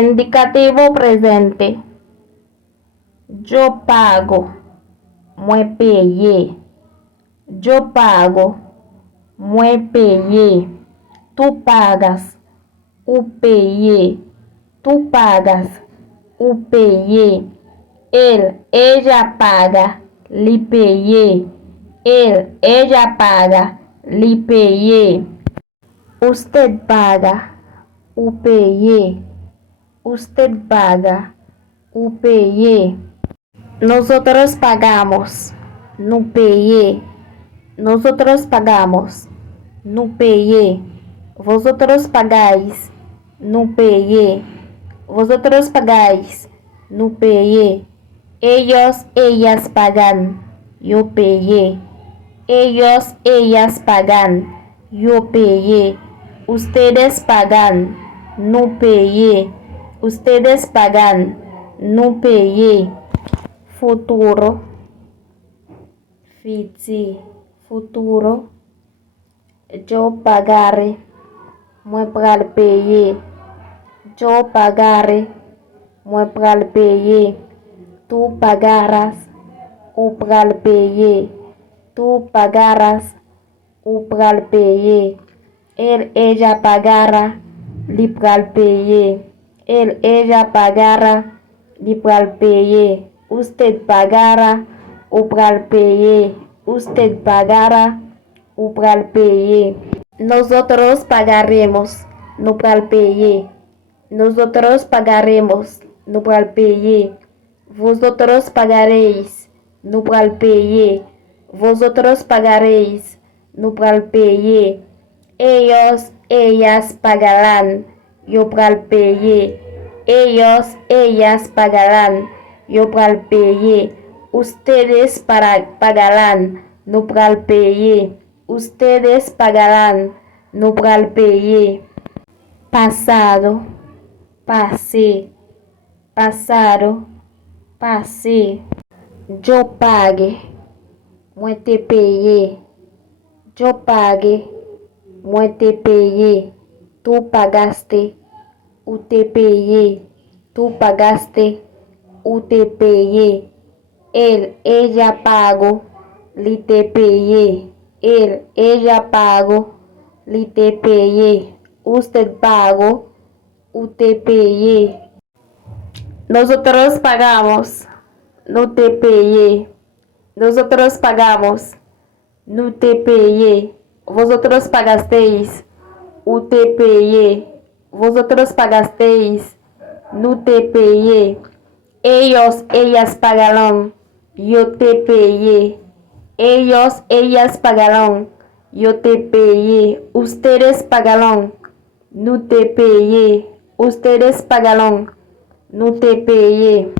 Indicativo presente. Yo pago. Moi payé. Yo pago. Moi payé. Tu pagas. O payé. Tu pagas. O payé. Ella paga. Lhe payé. Ella paga. Lhe payé. Usted paga. O payé. Usted paga. O payé. Nosotros pagamos. No payé. Nosotros pagamos. No payé. Vosotros pagáis. No payé. Vosotros pagáis. No payé. Ellas pagan. Yo payé. Ellas pagan. Yo payé. Ustedes pagan. No payé. Ustedes pagan. No payé. Futuro. Fiti. Futuro. Yo pagaré. Moi pral payer. Yo pagaré. Moi pral payer. Tu pagarás. O pral payer. Tu pagarás. O pral payer. Ella pagará. Li pral payer. Ella pagará. Li pral payer. Usted pagará. O pral payer. Usted pagará. O pral payer. Nosotros pagaremos. No pral payer. Nosotros pagaremos. No pral payer. Vosotros pagaréis. No pral payer. Vosotros pagaréis. No pral payer. Ellas pagarán. Yo pral payer. Ellas pagarán. Yo pral payer. Ustedes pagarán. No pral payer. Ustedes pagarán. No pral payer. Pasado. Passé. Pasado. Passé. Yo pague. Moi te payé. Yo pague. Moi te payé. Tu pagaste. O te payé. Tu pagaste. O te payé. Ella pago. Li te payé. Ella pago. Li te payé. Usted pago. O te payé. Nosotros pagamos. No te payé. Nosotros pagamos. No te payé. Vosotros pagasteis. O te payé. Vosotros pagasteis. No te payé. Ellas pagarán. Yo te payé. Ellas pagarán. Yo te payé. Ustedes pagarán. No te payé. Ustedes pagarán. No te payé.